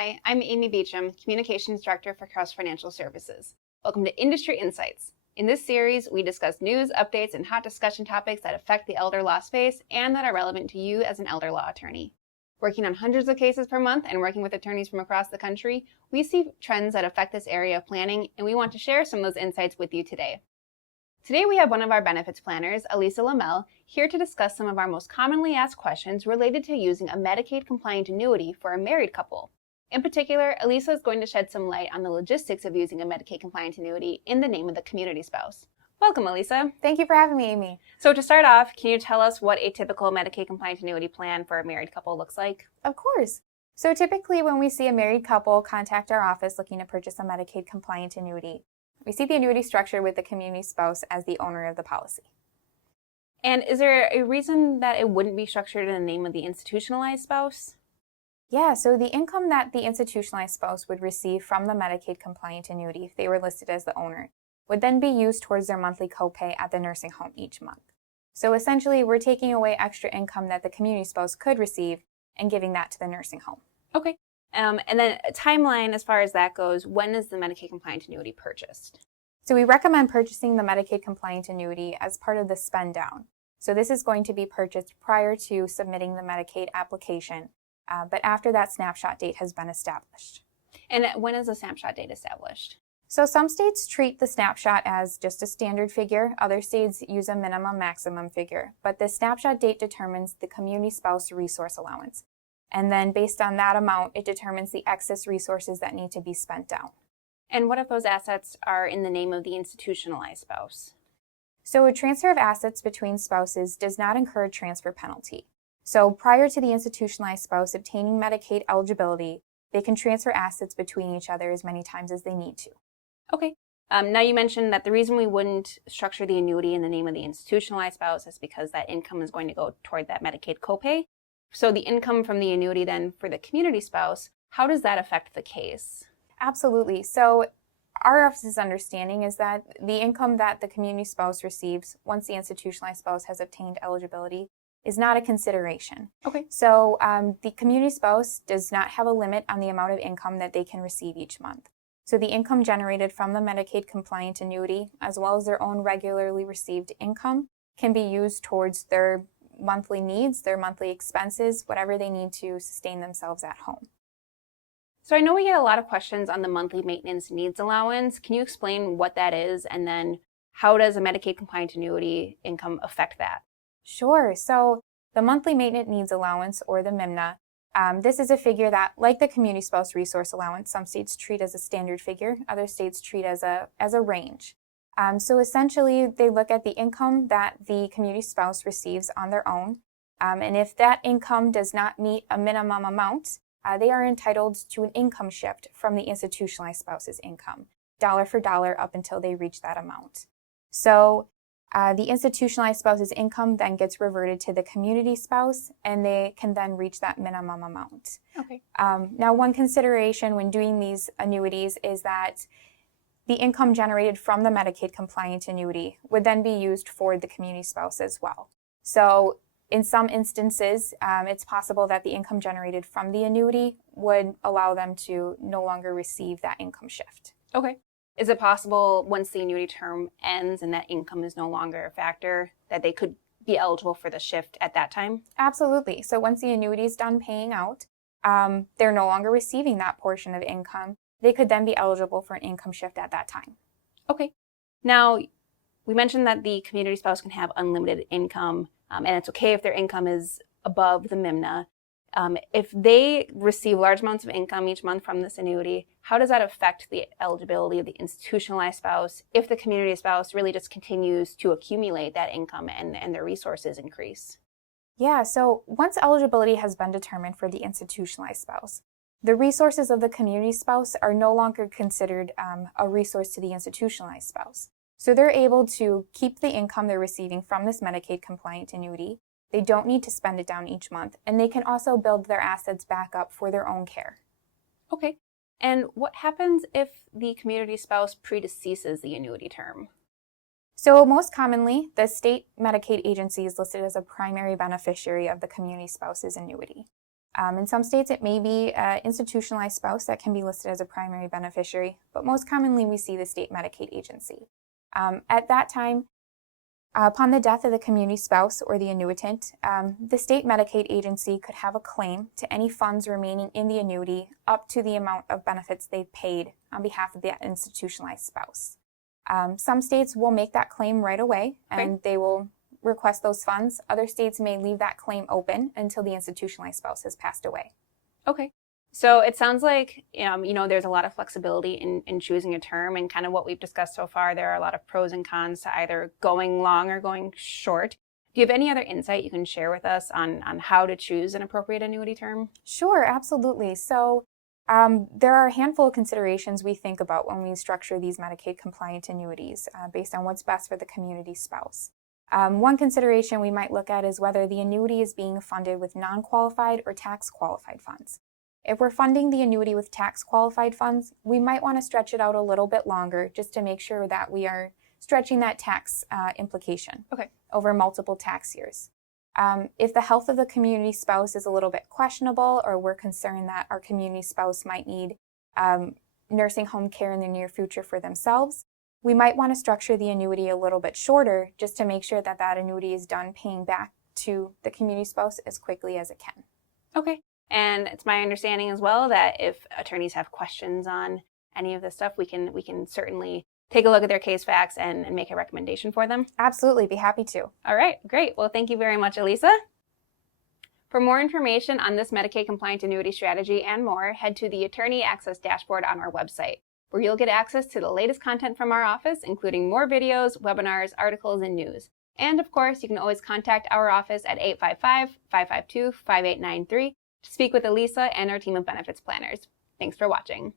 Hi, I'm Amy Beecham, Communications Director for Krause Financial Services. Welcome to Industry Insights. In this series, we discuss news, updates, and hot discussion topics that affect the elder law space and that are relevant to you as an elder law attorney. Working on hundreds of cases per month and working with attorneys from across the country, we see trends that affect this area of planning, and we want to share some of those insights with you today. Today we have one of our benefits planners, Alisa Lamal, here to discuss some of our most commonly asked questions related to using a Medicaid compliant annuity for a married couple. In particular, Alisa is going to shed some light on the logistics of using a Medicaid compliant annuity in the name of the community spouse. Welcome, Alisa. Thank you for having me, Amy. So to start off, can you tell us what a typical Medicaid compliant annuity plan for a married couple looks like? Of course. So typically when we see a married couple contact our office looking to purchase a Medicaid compliant annuity, we see the annuity structured with the community spouse as the owner of the policy. And is there a reason that it wouldn't be structured in the name of the institutionalized spouse? Yeah, so the income that the institutionalized spouse would receive from the Medicaid compliant annuity, if they were listed as the owner, would then be used towards their monthly copay at the nursing home each month. So essentially, we're taking away extra income that the community spouse could receive and giving that to the nursing home. Okay. And then a timeline as far as that goes, when is the Medicaid compliant annuity purchased? So we recommend purchasing the Medicaid compliant annuity as part of the spend down. So this is going to be purchased prior to submitting the Medicaid application, but after that snapshot date has been established. And when is the snapshot date established? So some states treat the snapshot as just a standard figure. Other states use a minimum maximum figure, but the snapshot date determines the community spouse resource allowance. And then based on that amount, it determines the excess resources that need to be spent down. And what if those assets are in the name of the institutionalized spouse? So a transfer of assets between spouses does not incur a transfer penalty. So prior to the institutionalized spouse obtaining Medicaid eligibility, they can transfer assets between each other as many times as they need to. Okay. Now you mentioned that the reason we wouldn't structure the annuity in the name of the institutionalized spouse is because that income is going to go toward that Medicaid copay. So the income from the annuity then for the community spouse, how does that affect the case? Absolutely. So our office's understanding is that the income that the community spouse receives once the institutionalized spouse has obtained eligibility is not a consideration. Okay. So the community spouse does not have a limit on the amount of income that they can receive each month. So the income generated from the Medicaid compliant annuity, as well as their own regularly received income, can be used towards their monthly needs, their monthly expenses, whatever they need to sustain themselves at home. So I know we get a lot of questions on the Monthly Maintenance Needs Allowance. Can you explain what that is, and then how does a Medicaid compliant annuity income affect that? Sure. So the Monthly Maintenance Needs Allowance, or the MMNA, this is a figure that, like the Community Spouse Resource Allowance, some states treat as a standard figure, other states treat as a range. So essentially, they look at the income that the community spouse receives on their own, and if that income does not meet a minimum amount, they are entitled to an income shift from the institutionalized spouse's income, dollar for dollar up until they reach that amount. So the institutionalized spouse's income then gets reverted to the community spouse, and they can then reach that minimum amount. Okay. Now, one consideration when doing these annuities is that the income generated from the Medicaid compliant annuity would then be used for the community spouse as well. So in some instances, it's possible that the income generated from the annuity would allow them to no longer receive that income shift. Okay. Is it possible once the annuity term ends and that income is no longer a factor that they could be eligible for the shift at that time? Absolutely. So once the annuity is done paying out, they're no longer receiving that portion of income. They could then be eligible for an income shift at that time. Okay. Now, we mentioned that the community spouse can have unlimited income, and it's okay if their income is above the MMNA. If they receive large amounts of income each month from this annuity, how does that affect the eligibility of the institutionalized spouse if the community spouse really just continues to accumulate that income and their resources increase? Yeah, so once eligibility has been determined for the institutionalized spouse, the resources of the community spouse are no longer considered a resource to the institutionalized spouse. So they're able to keep the income they're receiving from this Medicaid compliant annuity. They don't need to spend it down each month, and they can also build their assets back up for their own care. Okay. And what happens if the community spouse predeceases the annuity term? So most commonly, the state Medicaid agency is listed as a primary beneficiary of the community spouse's annuity. In some states, it may be an institutionalized spouse that can be listed as a primary beneficiary, but most commonly we see the state Medicaid agency. At that time, upon the death of the community spouse or the annuitant, the state Medicaid agency could have a claim to any funds remaining in the annuity up to the amount of benefits they've paid on behalf of the institutionalized spouse. Some states will make that claim right away, and they will request those funds. Other states may leave that claim open until the institutionalized spouse has passed away. Okay. So it sounds like, there's a lot of flexibility in choosing a term, and kind of what we've discussed so far, there are a lot of pros and cons to either going long or going short. Do you have any other insight you can share with us on how to choose an appropriate annuity term? Sure, absolutely. So there are a handful of considerations we think about when we structure these Medicaid compliant annuities based on what's best for the community spouse. One consideration we might look at is whether the annuity is being funded with non-qualified or tax-qualified funds. If we're funding the annuity with tax-qualified funds, we might want to stretch it out a little bit longer just to make sure that we are stretching that tax implication over multiple tax years. If the health of the community spouse is a little bit questionable, or we're concerned that our community spouse might need nursing home care in the near future for themselves, we might want to structure the annuity a little bit shorter just to make sure that that annuity is done paying back to the community spouse as quickly as it can. Okay. And it's my understanding as well that if attorneys have questions on any of this stuff, we can certainly take a look at their case facts and make a recommendation for them. Absolutely, be happy to. All right, great. Well, thank you very much, Alisa. For more information on this Medicaid compliant annuity strategy and more, head to the Attorney Access dashboard on our website, where you'll get access to the latest content from our office, including more videos, webinars, articles, and news. And of course, you can always contact our office at 855-552-5893 to speak with Alisa and our team of benefits planners. Thanks for watching.